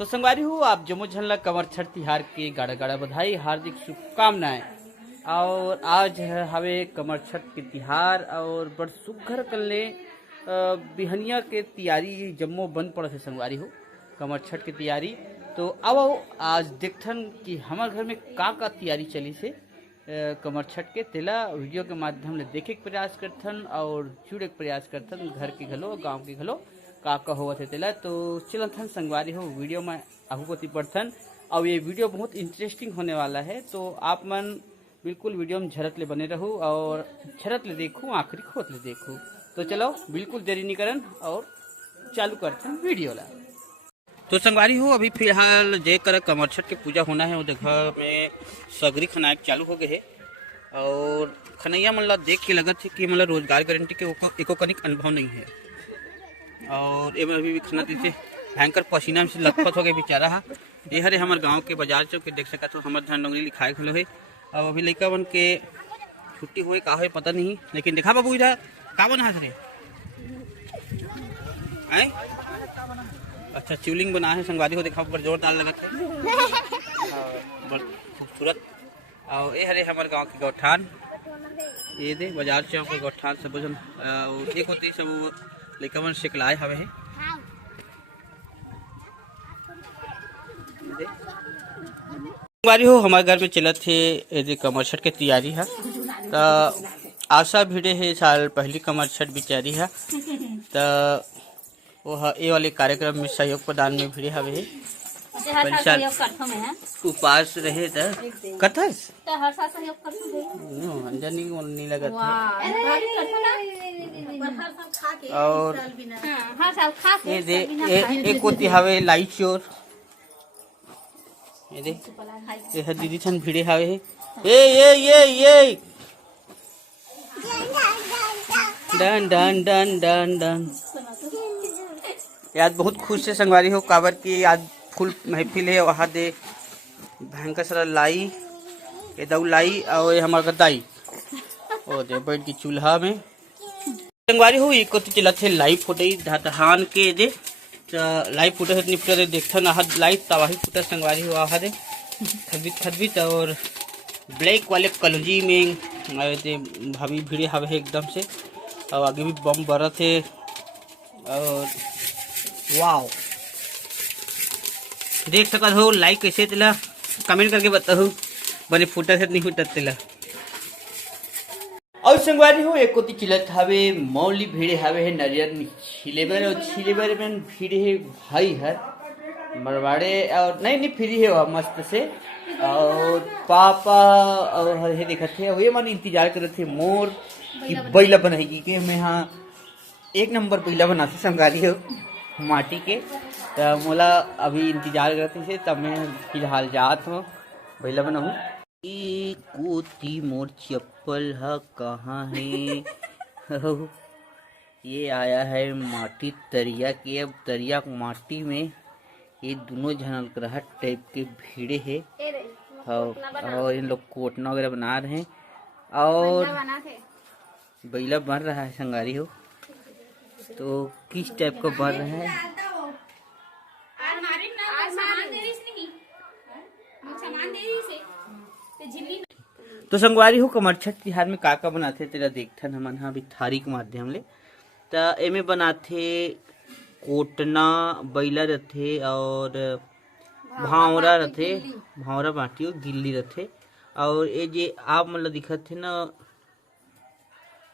तो संगवारी हो आप जम्मू झल्ला कमर छठ तिहार के गाड़ा गाड़ा बधाई हार्दिक शुभकामनाएं। और आज है हवे कमर छठ के तिहार और बड़ सुघर कल बिहनिया के तैयारी जम्मो बंद पड़ा है संगवारी हो कमर छठ की तैयारी। तो अब आज देखथन कि हमारे घर में का तैयारी चली से कमर छठ के तेला वीडियो के माध्यम से देखे के प्रयास करथन और जुड़े के प्रयास करथन घर के घलो गांव के घलो का होवत है तेला। तो चलथन संगवारी हो वीडियो में आगू गति बढ़थन और ये वीडियो बहुत इंटरेस्टिंग होने वाला है। तो आप मन बिल्कुल वीडियो में झरत ले बने रहूँ और झरत ले देखूँ आखिरी खोत ले देखूँ। तो चलो बिल्कुल देरी नहीं करन और चालू करथन वीडियो ला। तो संगवारी हो अभी फिलहाल जे कर कमर छठ के पूजा होना है वो घर में सगरी खनाए चालू हो गए है और खनैया मन ला देख के लगत है कि मतलब रोजगार गारंटी के एको कनिक अनुभव नहीं है और ये अभी भी खाना दीजिए भयंकर पसीना से लथपथ हो गए बेचारा हा। ये हरे हमारे गांव के बाजार चौक के देख सकते हो हमारे धान डोंगरी लिखाए खुलो है। अब अभी लड़का बन के छुट्टी हुए का है पता नहीं लेकिन देखा बाबू इधर का बना है अच्छा चिवलिंग बना है संगवारी हो देखा ऊपर जोरदार लगत है बड़ खूबसूरत। और ये हरे हमारे गांव के गौठान ये दे बाजार चौक के गौठान सब जन एक होती सब लड़का मन सिखलाए हवे है। संगवारी हो हमारे घर में चलत थे कमर छठ के तैयारी है। तो आशा भिड़े है साल पहली कमर छठ बिचारी है तो वो ये वाले कार्यक्रम में सहयोग प्रदान में भिड़े हवे है। उपास रहे कथस अंजनी नहीं लगत और ये दे एक होती हवे लाई चोर ये दे ये दीदी छन भिड़े हवे है ये done done done done done याद बहुत खुश से संगवारी हो काबर की आज फुल महफिल है वहाँ दे भयंकर सारा लाई ये दऊ लाई और ये हमारा दाई ओ दे बैठ की चूल्हा में संगवारी हो एक तो चला थे लाइव फोटो धान के दे लाइव फोटो से निपटा दे देखथन आहा लाइव तवाही फोटो संगवारी हो आहा दे खदबित और ब्लैक वाले कलजी में दे भाभी भिड़े हवे एकदम से और आगे भी बम बरत है और वाओ देख सकत हो लाइक कैसे तेला कमेंट करके बताओ बने फुटा से नहीं फुटत तेला। और संगवारी हो एक कोती चिलत हवे मौली भिड़े हवे है नरियर छिलेबर और छिलेबर में भिड़े है भाई है मरवाड़े और नहीं फ्री है वह मस्त से और पापा और है देखत थे ये मन इंतजार करत थे मोर की बैला बनाएगी कि मैं हाँ एक नंबर बैला बनाते संगवारी हो माटी के। तो मोला अभी इंतजार करते थे तब मैं फिलहाल जात हूँ बैला बनाऊँ। कोती मोर चप्पल है कहाँ है ये आया है माटी तरिया के। अब तरिया माटी में ये दोनों झनलकराहट टाइप के भीड़े है और इन लोग कोटना वगैरह बना रहे हैं और बैला बन रहा है संगारी हो। तो किस टाइप का बन रहा है तो संगवारी हो कमर छठ तिहार में का बनाते तेरा देखथन हमन हा अभी थारी के माध्यम ले। तो एमे बनाथे कोटना बैला रथे और भावरा रथे भावरा बाटी और गिल्ली रथे और ये जे आप मतलब दिखत थे ना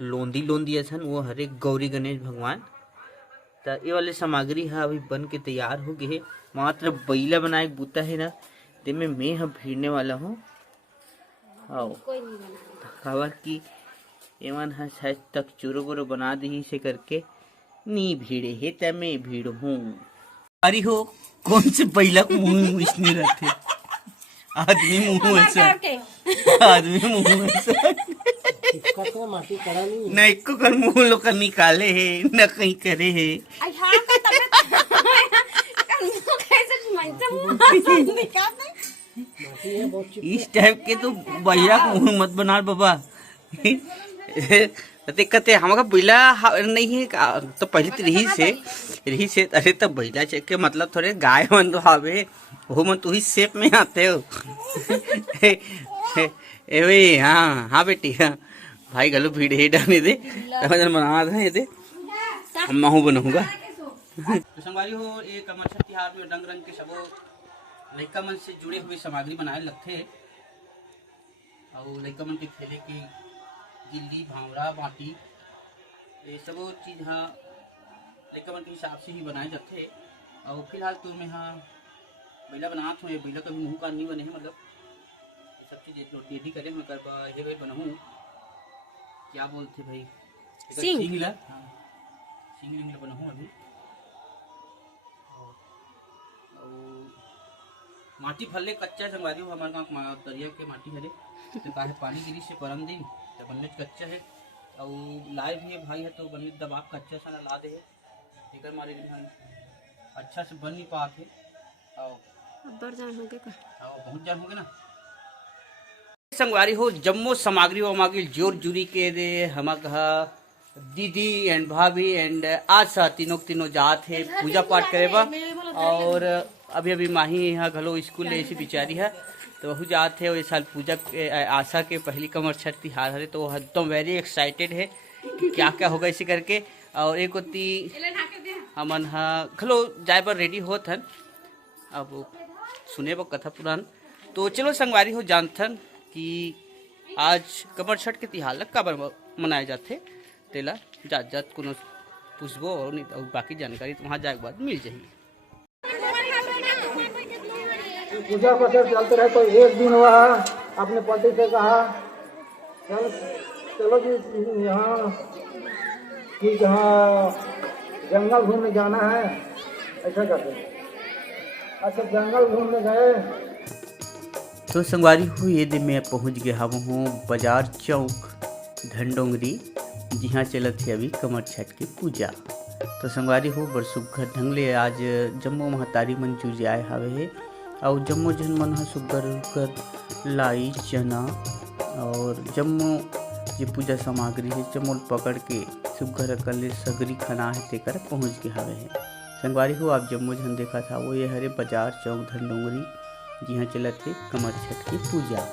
लोंदी असन वो हरे गौरी गणेश भगवान। तो ये वाले सामग्री है अभी बन के तैयार हो गए है मात्र बैला बनाए बूता है ना ते में मैं हम भिड़ने वाला हूँ खबर की एमन है शायद तक चूरो बना दी से करके नी भीड़े है तब मैं भीड़ हूँ। अरे हो कौन से बैला मुँह इसने रहते आदमी मुँह ऐसा आदमी मुँह ऐसा नहीं को कर मुँह लोग निकाले है न कहीं करे है इस टाइप के तो बैला मुँह मत बना बाबा तो दिक्कत है हमारा बैला नहीं है तो पहले तो रही से अरे तो बैला चेक के मतलब थोड़े गाय मन तो आवे वो मन तो ही शेप में आते हो ए भाई हाँ हाँ बेटी हाँ भाई गलो भीड़ ही डालने दे बना दे मैं हूँ बनाऊंगा। तो संगवारी हो एक कमरछठ तिहार में रंग रंग के सबो लड़का मन से जुड़े हुए सामग्री बनाए लगते और लड़का मन के खेले की गिल्ली भावरा बाटी ये सब चीज़ हाँ लड़का मन के हिसाब से ही बनाए जाते। और फिलहाल तो मैं हाँ बैला बनात हूँ, ये बैला कभी मुँह का नहीं बने हैं मतलब ये सब चीज़ रेडी करें मैं कर ये भाई बनाऊँ क्या बोलते भाई सिंगला हाँ सिंगला बनाऊँ अभी माटी फले कच्चा संगवारी हो हमारे गाँव दरिया के माटी फले तो काहे पानी गिरी से परम दिन तो बनने कच्चा है और लाए भी है भाई है तो बनने दबा कच्चा सा ला दे है मारे अच्छा से बन नहीं पाते और बहुत जान होंगे ना संगवारी हो जम्मो सामग्री वमाग्री जोर जुरी के दे हम कहा दीदी एंड भाभी एंड आज तीनों जात है पूजा पाठ करे बा और अभी अभी माही यहाँ घलो स्कूल ऐसी बिचारी है तो वह जाते है। इस साल पूजा आशा के पहली कमरछठ तिहार है तो वह एकदम वेरी एक्साइटेड है कि क्या क्या होगा इसी करके। और एक होती हमन घलो जाए पर रेडी होत हन अब सुने वो कथा पुराण तो चलो संगवारी हो जानथन कि आज कमरछठ के तिहार ला काबर मनाए जाते तेला जात जात कोनो पूछबो और नहीं और बाकी जानकारी तो वहाँ जाए के बाद मिल जाएगी। पूजा पाठ चलते रहे तो एक दिन हुआ अपने पति से कहा चलो कि यहाँ कि जहाँ जंगल घूमने जाना है ऐसा करते। अच्छा जंगल घूमने गए तो संगवारी हो ये दिन मैं पहुँच गया हूँ बाजार चौक धनडोंगरी जहाँ चलत है अभी कमरछठ की पूजा। तो संगवारी हो बड़ सुघर ढंग ले आज जम्मो महतारी मन जुझे आए हवे है और जम्मो जन मन सुगर कर लाई चना और जम्मो ये पूजा सामग्री है जम्मो पकड़ के सुगर कर ले सगरी खाना है तेकर पहुँच के हवे है। संगवारी हो आप जम्मो जन देखा था वो ये हरे बाजार चौक धनडोंगरी जहाँ चलत है कमरछठ की पूजा।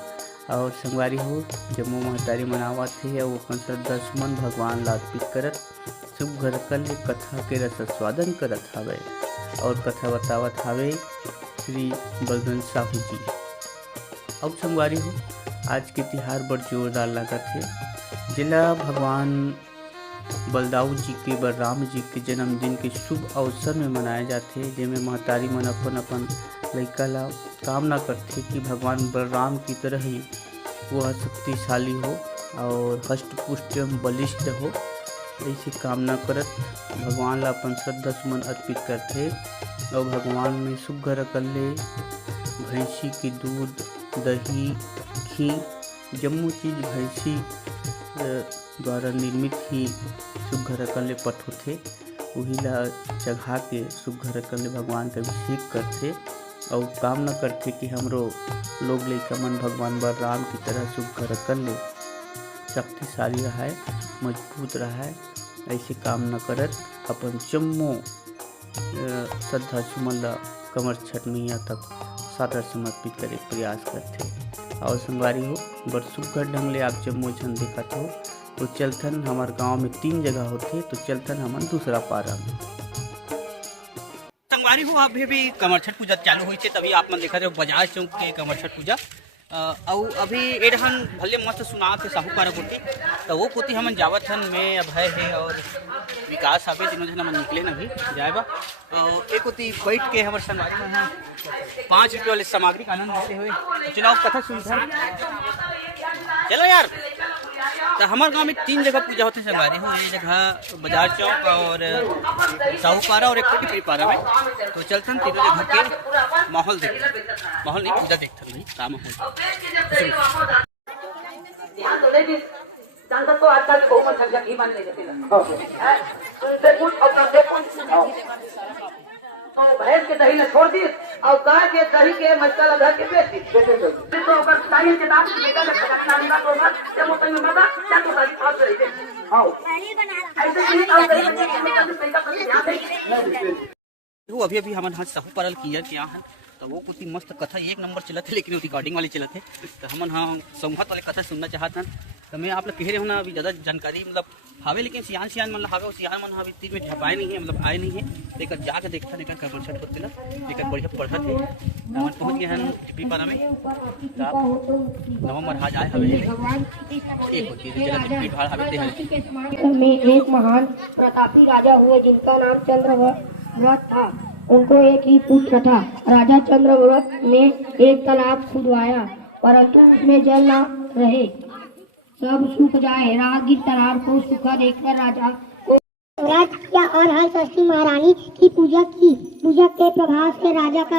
और संगवारी हो जम्मो महतारी मनावत है और अपन श्रद्धासुमन भगवान ला अर्पित करत सुघर कल कथा के रस स्वादन करत हवे और कथा बतावत हवे श्री बलदन साहू जी। अब संगवारी हो आज के तिहार बड़ जोरदार लागत है जिला भगवान बलदाऊ जी के बलराम जी के जन्मदिन के शुभ अवसर में मनाए जाते जिसमें महतारी मन अपन अपन लड़का ला कामना करते कि भगवान बलराम की तरह ही वह शक्तिशाली हो और हष्ट पुष्ट बलिष्ठ हो ऐसी कामना करत भगवान ला अपन श्रद्धा सुमन अर्पित करते और भगवान में सुघर कल्ले भैंसी के दूध दही घी जम्मू चीज भैंसी द्वारा निर्मित ही सुघर कल्ले पट होते वही ला चढ़ा के सुघर कल्ले भगवान का अभिषेक करते और कामना करते कि हमरो लोग लइका मन भगवान बलराम की तरह सुघर कल्ले शक्तिशाली रहा है मजबूत रहा है ऐसे कामना करत अपन जम्मो श्रद्धा सुमन ला कमरछठ मैया तक सादर समर्पित करे प्रयास करते। और संगवारी हो बड़ सुघर ढंग ले आप जम्मो झन देखत हो तो चलथन हमारे गांव में 3 जगह होते तो चलथन हमन दूसरा पारा में। संगवारी हो अभी भी कमरछठ पूजा चालू हुई थी तभी आप मन देखा थे बाजार चौक के कमरछठ पूजा और अभी एडहन भले मस्त सुना थे साहूपारा कोटी तो वो कोटी हमन जावत हन मैं अभय है और विकास आवे तीनों जन हमन निकले न भी जाए बा और एक कोटी बैठ के हमारे संगवारी में 5 रुपये वाले सामग्री का आनंद लेते हुए चुनाव कथा सुनते चलो यार। तो हमारे गांव में 3 जगह पूजा होती है संगवारी हो एक जगह बाजार चौक और साहूपारा और एक कोटी पारा में तो चलते हैं तीनों जगह के माहौल देखते माहौल नहीं पूजा देखते नहीं काम माहौल तो आजकल बहुमत संख्या ही मान ले जाते तो भैंस के दही ने छोड़ दी और गाय के दही के मसाला धर के बेच दी तो ओकर टाइम के दाम बेटा ने खजाना निकाल दो बस जब वो तंग माता क्या तो दादी पास रही थी हां ऐसे ही और दही में पैसा पर ध्यान दे वो अभी हमन हाथ सहु परल किया क्या है तो वो कुछ मस्त कथा एक नंबर चलत है लेकिन रिकॉर्डिंग वाले चलत है तो हमन हाँ संगत वाले कथा सुनना चाहत हन तो मैं आप लोग कह रहे हो ना अभी ज़्यादा जानकारी मतलब हावे लेकिन सियान मतलब हावे सियान मन अभी तीन में झपाए नहीं है मतलब आए नहीं है लेकर जाके देखता लेकर कमर छठ होते लेकर बढ़िया पढ़त है हमन पहुँच गए हैं झीपी पारा में नवंबर आज आए हवे एक होती है चला झीपी भाड़ हवे में एक महान प्रतापी राजा हुए जिनका नाम चंद्रव्रत था। उनको एक ही पुत्र था। राजा चंद्रव्रत ने एक तालाब खुदवाया परंतु उसमें जल न रहे, सब सूख जाए। राहगीर तालाब को सूखा देखकर राजा को किया और हर षष्ठी महारानी की पूजा की। पूजा के प्रभाव से राजा का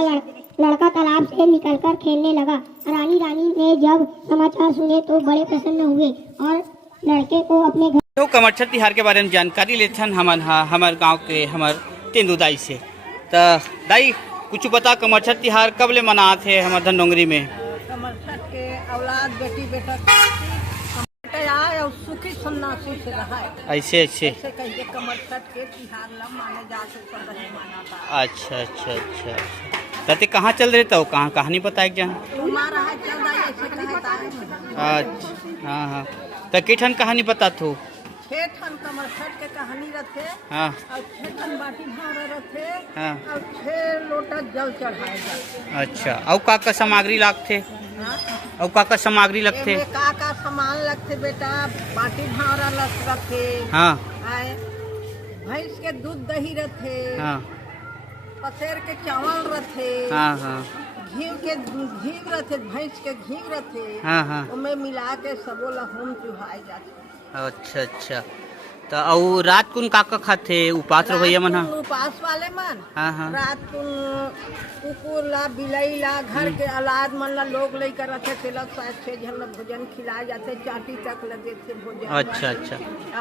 लड़का तालाब से निकलकर खेलने लगा। रानी ने जब समाचार सुने तो बड़े प्रसन्न हुए और लड़के को अपने घर तो कमर छठ तिहार के बारे में जानकारी लेते हमारे गांव के हमारे तेंदू दाई से। तो दाई कुछ बता कमर छठ तिहार कब ले मनाते हैं हमारे धनडोंगरी में? कमर छठ के औलाद बेटी बेटा आए और सुखी सन्नासी से रहा है। ऐसे कहिए कमर छठ के तिहार ला माने जाते सब रहे माना। अच्छा तते कहाँ चल रहे तो कहाँ कहानी बताए जान? हमारा है चल रहा है ऐसे कहता है। अच्छा हाँ तो किठन कहानी बता तू? छह ठन कमर छठ के कहानी रखे हाँ और 6 ठन बाटी भावरा रखे हाँ और 6 लोटा जल चढ़ाए जाते। अच्छा और का सामग्री लगते? और का सामग्री लगते? का सामान लगते बेटा बाटी भावरा रखे हाँ भैंस के दूध दही रखे हाँ पसेर के चावल रखे हाँ घी रखे भैंस के घी रखे हाँ उनमें मिला के सबो ला होम चुहाए जाते। अच्छा तो और रात कुन का खाते उपास भैया मन? उपास वाले मन हाँ रात कुन कुकुर ला बिलाई ला घर के औलाद मन ला लोग लेकर रखे तिलक 6 जन भोजन खिलाए जाते। चाटी तक लगे थे भोजन। अच्छा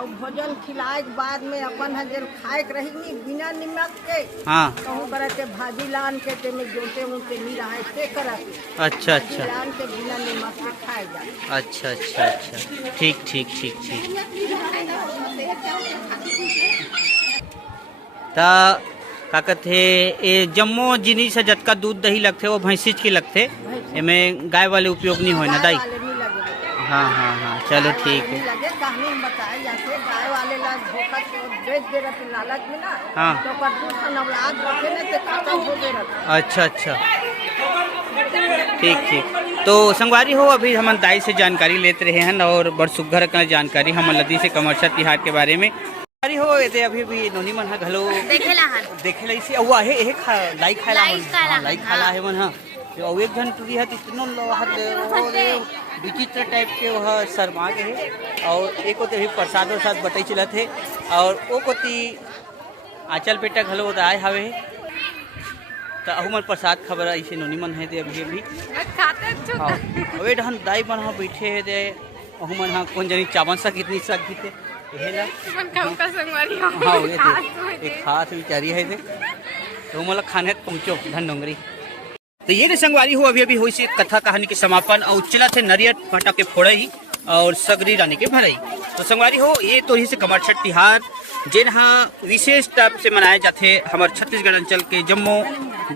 और भोजन खिलाए के बाद में अपन हजर खाए के रही बिना नमक के हाँ कहूँ कर के भाजी लान के ते में जोते मुँते नहीं रहा से कर अच्छा लान के बिना नमक के खाए जाए। अच्छा ठीक ता का कहते ये जम्मो जिनिस है जतका दूध दही लगते वो भैंसिज के लगते इनमें गाय वाले उपयोग नहीं हो ना दाई? हाँ चलो ठीक है। लगे कहानी में बताया जाते गाय वाले ला धोखा बेच दे रहे लालच में ना हाँ तो दूध का नवलाद रखे ना तो काटा हो दे रहे। अच्छा ठीक तो संगवारी हो अभी हम दाई से जानकारी लेते रहे हैं और बड़ सुघर का जानकारी हम लदी से कमर छठ तिहार के बारे में हो अभी भी नोनी मन घलो देखेला इसे हुआ है एक लाई खाला है मन और एक घंट टूरी है इतनो विचित्र टाइप के वह शर्मा के है और एक होते भी प्रसाद बताई चला थे और वो कोती आंचल पेटा घलो आए हवे तो अहू मन प्रसाद खबर ऐसे नोनी मन है अभी हाँ अवे ढहन दाई मन हाँ बैठे है दे अहू मन हाँ कौन जानी चावल सा कितनी सक थे हाँ एक खास विचारी है तो मतलब खाने पहुँचो धनडोंगरी। तो ये संगवारी हो अभी हो इसी कथा कहानी के समापन और चला थे नरियर फटा के फोड़े ही और सगरी रानी के भरई। तो संगवारी हो ये तो ही से कमर छठ तिहार जे विशेष टाइप से मनाए जाते हमारे छत्तीसगढ़ अंचल के जम्मू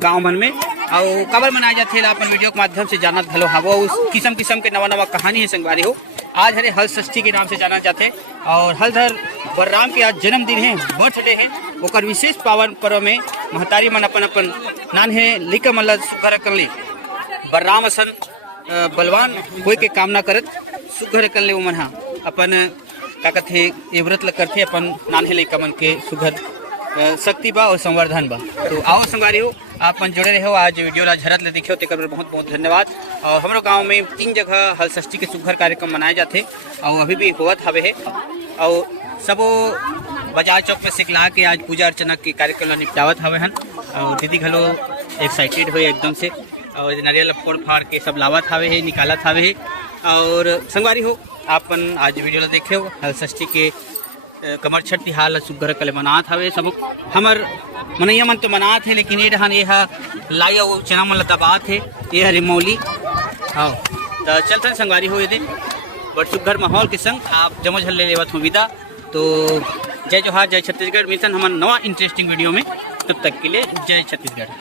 गांव मन में और कबर मनाए जाते अपन वीडियो के माध्यम से जानत घलो हवो उस किस्म के नवा कहानी है संगवारी हो। आज हरे हल षष्ठी के नाम से जाना जाते हैं और हलधर बलराम के आज जन्मदिन है बर्थडे है और विशेष पावन पर्व में महतारी मन अपन नान्हे लिका मतलब सुघर कर ले बलराम असन बलवान कोई के कामना करत सुघर कर ले वो मन अपन का कहते ये व्रत करते अपन नान्हे लिका मन के सुघर शक्ति बा और संवर्धन बा। तो आओ संगवारी हो आप जुड़े रहे हो आज वीडियो ला झरत ले दिखे हो बहुत बहुत धन्यवाद। और हमारे गांव में 3 जगह हल षष्ठी के सुघर कार्यक्रम मनाए जाते और अभी भी होवत हवे है और सबो बाजार चौक पे सिखला के आज पूजा अर्चना के कार्यक्रम निपटावत हवे हन और दीदी घलो एक्साइटेड हुए एकदम से और नारियल फोड़ फाड़ के सब लावत हवे है निकालत हवे है। और संगवारी हो आपन आज वीडियो ला देखे हो हल षष्ठी के कमर छठ तिहार ला सुग्घर कले मनात हवे सब हमर मनैया मन तो मनात है, लेकिन ये डहन ये लाई अउ चना मन ला दबात है, ये हरे मौली हाँ तो चलते संगवारी हो दे बड़ सुग्घर माहौल के संग आप जमो झल ले लेवत हो विदा। तो जय जोहार, जय छत्तीसगढ़। मिशन हमारा नवा इंटरेस्टिंग वीडियो में, तब तक के लिए जय छत्तीसगढ़।